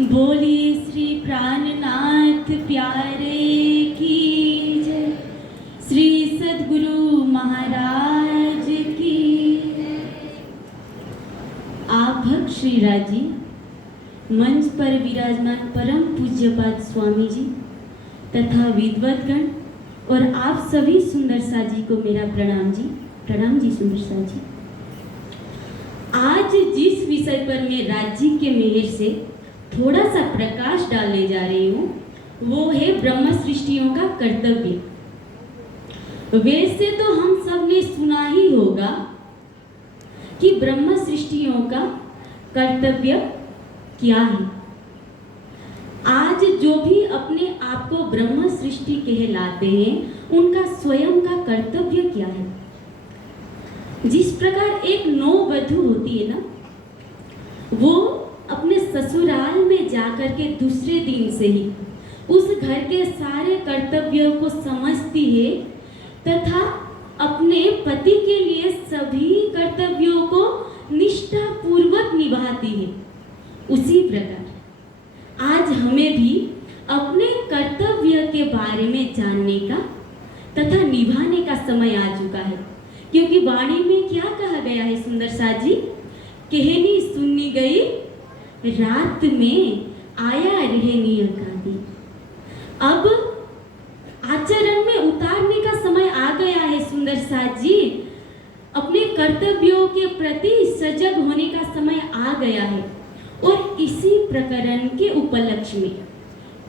बोलिए श्री प्राणनाथ प्यारे की जय। श्री सद्गुरु महाराज की। आप भक्त श्री राजी मंच पर विराजमान परम पूज्यपाद स्वामी जी तथा विद्वतगण और आप सभी सुंदर साजी को मेरा प्रणाम जी। प्रणाम जी सुंदर साजी। आज जिस विषय पर मैं राज्य के मेहर से थोड़ा सा प्रकाश डालने जा रही हूँ वो है ब्रह्म सृष्टियों का कर्तव्य। वैसे तो हम सब ने सुना ही होगा कि ब्रह्म सृष्टियों का कर्तव्य क्या है। आज जो भी अपने आप को ब्रह्म सृष्टि कहलाते हैं उनका स्वयं का कर्तव्य क्या है। जिस प्रकार एक नववधू होती है ना, वो अपने ससुराल में जाकर के दूसरे दिन से ही उस घर के सारे कर्तव्यों को समझती है तथा अपने पति के लिए सभी कर्तव्यों को निष्ठा पूर्वक निभाती है। उसी प्रकार आज हमें भी अपने कर्तव्य के बारे में जानने का तथा निभाने का समय आ चुका है। क्योंकि वाणी में क्या कहा गया है सुंदर साजी, कहनी सुननी गई रात में आया रहनी अकादी। अब आचरण में उतारने का समय आ गया है सुंदर साजी। अपने कर्तव्यों के प्रति सजग होने का समय आ गया है। और इसी प्रकरण के उपलक्ष्य में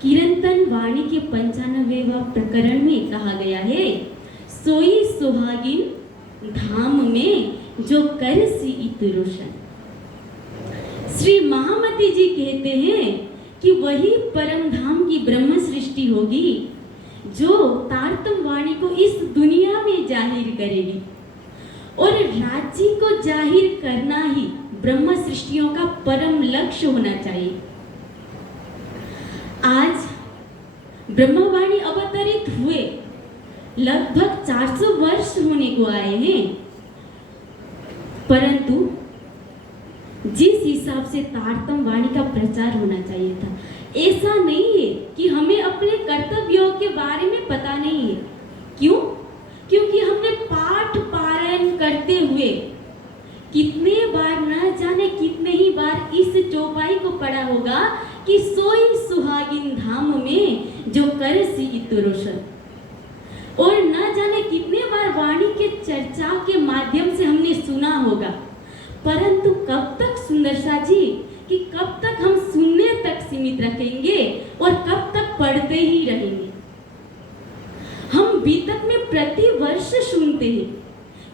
कीर्तन वाणी के 95वां प्रकरण में कहा गया है, सोई सुहागिन धाम में जो कर सी इत रोशन। श्री महामती जी कहते हैं कि वही परम धाम की ब्रह्म सृष्टि होगी जो तारतम वाणी को इस दुनिया में जाहिर करेगी। और राज्य को जाहिर करना ही ब्रह्म सृष्टियों का परम लक्ष्य होना चाहिए। आज ब्रह्मवाणी अवतरित हुए लगभग 400 वर्ष होने को आए हैं, परंतु जिस हिसाब से तारतम वाणी का प्रचार होना चाहिए था ऐसा नहीं है कि हमें अपने कर्तव्यों के बारे में पता नहीं है। क्यों? क्योंकि हमने पाठ पारायण करते हुए कितने बार न जाने कितने ही बार इस चौपाई को पढ़ा होगा कि सोई सुहागिन धाम में जो कर सी इत रोशन। और न जाने कितने बार वाणी के चर्चा के माध्यम से हमने सुना होगा, परंतु कब तक सुंदर साजी कि कब तक हम सुनने तक सीमित रखेंगे और कब तक पढ़ते ही रहेंगे। हम बीतक में प्रति वर्ष सुनते हैं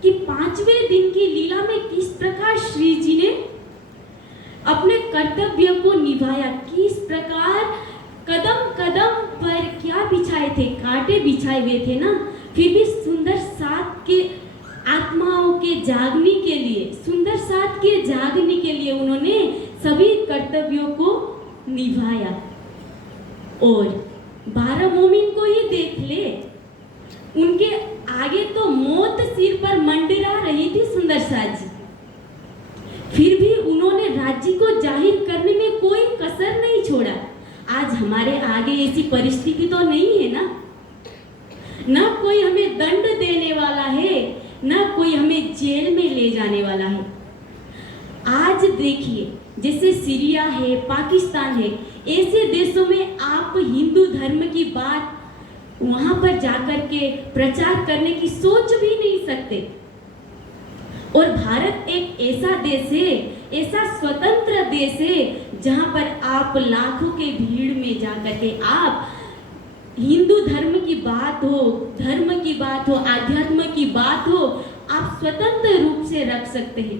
कि 5वें दिन की लीला में किस प्रकार श्री जी ने अपने कर्तव्य को निभाया, किस प्रकार कदम कदम पर क्या बिछाए थे, कांटे बिछाए हुए थे ना, फिर भी सुंदर साथ के आत्माओं के जागने के लिए, सुंदर साथ के जागने के लिए उन्होंने सभी कर्तव्यों को निभाया। और 12 मोमिन को ही देख ले, उनके आगे तो मौत सिर पर मंडरा रही थी सुंदर साजी, फिर भी उन्होंने राज्य को जाहिर करने में कोई कसर नहीं छोड़ा। आज हमारे आगे ऐसी परिस्थिति तो नहीं है ना कोई हमें दंड देने वाला है, ना कोई हमें जेल में ले जाने वाला है। आज देखिए जैसे सीरिया है, पाकिस्तान है, ऐसे देशों में आप हिंदू धर्म की बात वहां पर जाकर के प्रचार करने की सोच भी नहीं सकते। और भारत एक ऐसा देश है, ऐसा स्वतंत्र देश है जहां पर आप लाखों के भीड़ में जाकर के आप हिंदू धर्म की बात हो, धर्म की बात हो, आध्यात्म की बात हो, आप स्वतंत्र रूप से रख सकते हैं।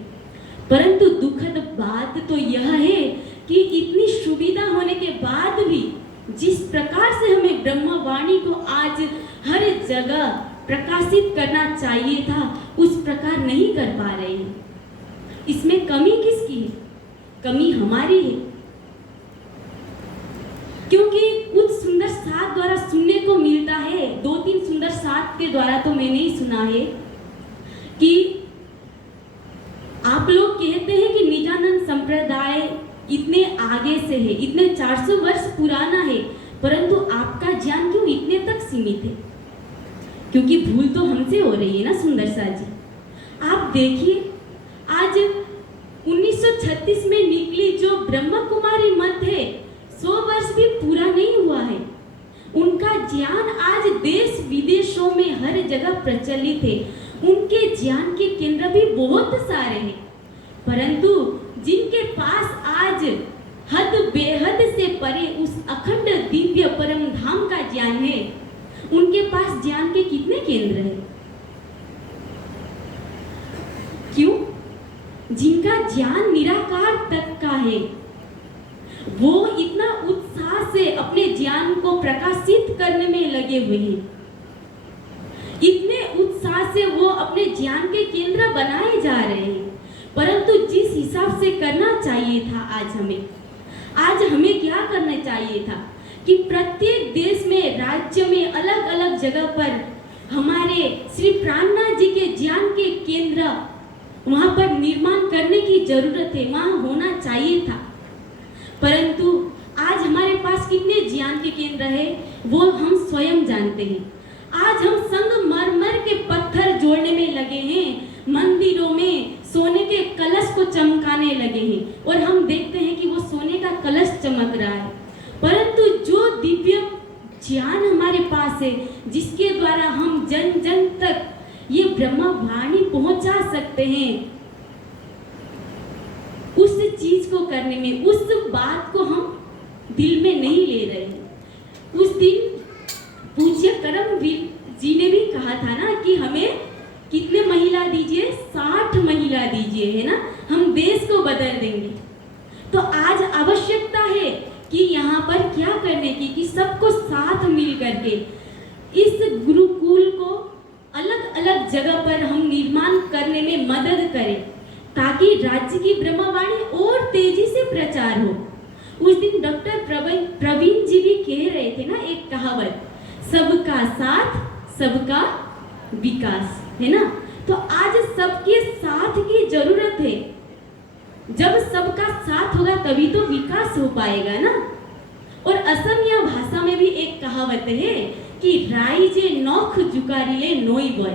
परंतु दुखद बात तो यह है कि इतनी सुविधा होने के बाद भी जिस प्रकार से हमें ब्रह्मवाणी को आज हर जगह प्रकाशित करना चाहिए था उस प्रकार नहीं कर पा रहे हैं। इसमें कमी किसकी है? कमी हमारी है। क्योंकि कुछ सुंदर साथ द्वारा सुनने को मिलता है, 2-3 सुंदर साथ के द्वारा तो मैंने ही सुना है कि आप लोग कहते हैं कि निजानंद संप्रदाय इतने आगे से है, इतने 400 वर्ष पुराना है, परंतु आपका ज्ञान क्यों इतने तक सीमित है? क्योंकि भूल तो हमसे हो रही है ना सुंदर सा जी। आप देखिए, आज 1936 में निकली जो ब्रह्म कुमारी मत है, 100 वर्ष भी पूरा नहीं हुआ है। उनका ज्ञान आज देश विदेशों में हर जगह प्रचलित है। उनके ज्ञान के केंद्र भी बहुत सारे हैं, परंतु जिनके पास आज हद बेहद से परे उस अखंड दिव्य परम धाम का ज्ञान है, उनके पास ज्ञान के कितने केंद्र हैं? क्यों? जिनका ज्ञान निराकार तक का है, वो इतना उत्साह से अपने ज्ञान को प्रकाशित करने में लगे हुए हैं। इतने उत्साह से वो अपने ज्ञान के केंद्र बनाए जा रहे हैं, परंतु जिस हिसाब से करना चाहिए था आज हमें क्या करना चाहिए था कि प्रत्येक देश में, राज्य में, अलग अलग जगह पर हमारे श्री प्राणनाथ जी के ज्ञान के केंद्र वहां पर निर्माण करने की जरूरत है, वहां होना चाहिए था। परंतु आज हमारे पास कितने ज्ञान के केंद्र है वो हम स्वयं जानते हैं। आज हम संगमरमर के पत्थर जोड़ने में लगे हैं, मंदिरों में सोने के कलश को चमकाने लगे हैं, और हम देखते हैं कि वो सोने का कलश चमक रहा है, परंतु जो दिव्य ज्ञान हमारे पास है, जिसके द्वारा हम जन जन तक ये ब्रह्म वाणी पहुंचा सकते हैं, उस चीज को करने में, उस बात को हम दिल में नहीं ले रहे हैं। उस दिन पूज्य करमवीर जी ने भी कहा था ना कि हमें कितने महिला दीजिए, 60 महिला दीजिए, है ना, हम देश को बदल देंगे। तो आज आवश्यकता है कि यहाँ पर क्या करने की, कि सबको साथ मिल करके इस गुरुकुल को अलग अलग जगह पर हम निर्माण करने में मदद करें, ताकि राज्य की ब्रह्मवाणी और तेजी से प्रचार हो। उस दिन डॉक्टर प्रवीण जी भी कह रहे थे ना एक कहावत, सबका साथ सबका विकास, है ना। तो आज सबके साथ की जरूरत है। जब सबका साथ होगा तभी तो विकास हो पाएगा ना। और असमिया भाषा में भी एक कहावत है कि राई जे नौख जुकारिले नोई बॉय,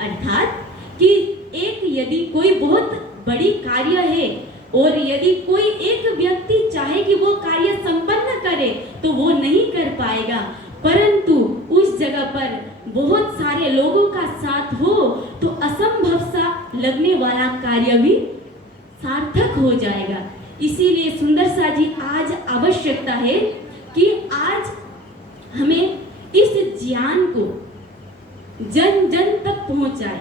अर्थात कि एक यदि कोई बहुत बड़ी कार्य है और यदि कोई एक व्यक्ति चाहे कि वो कार्य संपन्न करे तो वो नहीं कर पाएगा, परंतु उस जगह पर बहुत सारे लोगों का साथ हो तो असंभव सा लगने वाला कार्य भी सार्थक हो जाएगा। इसीलिए सुंदर सा जी आज आवश्यकता है कि आज हमें इस ज्ञान को जन जन तक पहुंचाए,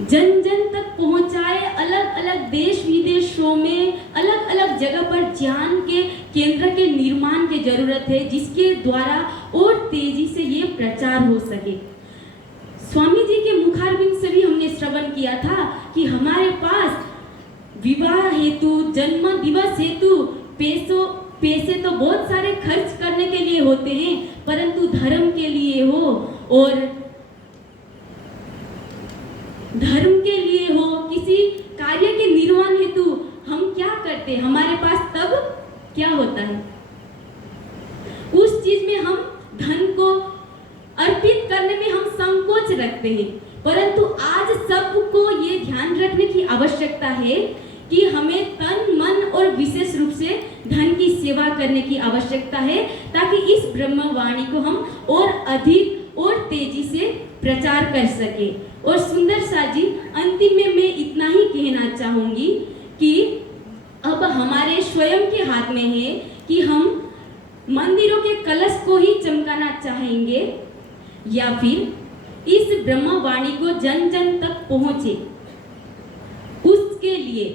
जन जन तक पहुंचाए। अलग अलग देश विदेशों में अलग अलग जगह पर ज्ञान के केंद्र के निर्माण की जरूरत है, जिसके द्वारा और तेजी से ये प्रचार हो सके। स्वामी जी के मुखारबिंद से भी हमने श्रवण किया था कि हमारे पास विवाह हेतु, जन्म दिवस हेतु पैसे तो बहुत सारे खर्च करने के लिए होते हैं, परंतु धर्म के लिए हो और धर्म के लिए हो, किसी कार्य के निर्माण हेतु हम क्या करते हैं, हमारे पास तब क्या होता है, उस चीज में हम धन को अर्पित करने में हम संकोच रखते हैं। परंतु आज सबको ये ध्यान रखने की आवश्यकता है कि हमें तन मन और विशेष रूप से धन की सेवा करने की आवश्यकता है, ताकि इस ब्रह्मवाणी को हम और अधिक और तेजी से प्रचार कर सके। और सुंदर सा जी अंतिम में मैं इतना ही कहना चाहूंगी कि अब हमारे स्वयं के हाथ में है कि हम मंदिरों के कलश को ही चमकाना चाहेंगे या फिर इस ब्रह्मवाणी को जन जन तक पहुंचे, उसके लिए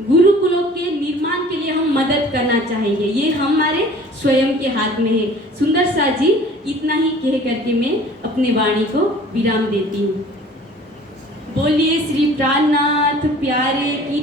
गुरुकुलों के निर्माण के लिए हम मदद करना चाहेंगे। ये हमारे स्वयं के हाथ में है। सुंदर सा जी इतना ही कह करके मैं अपने वाणी को विराम देती हूँ। बोलिए श्री प्राणनाथ प्यारे की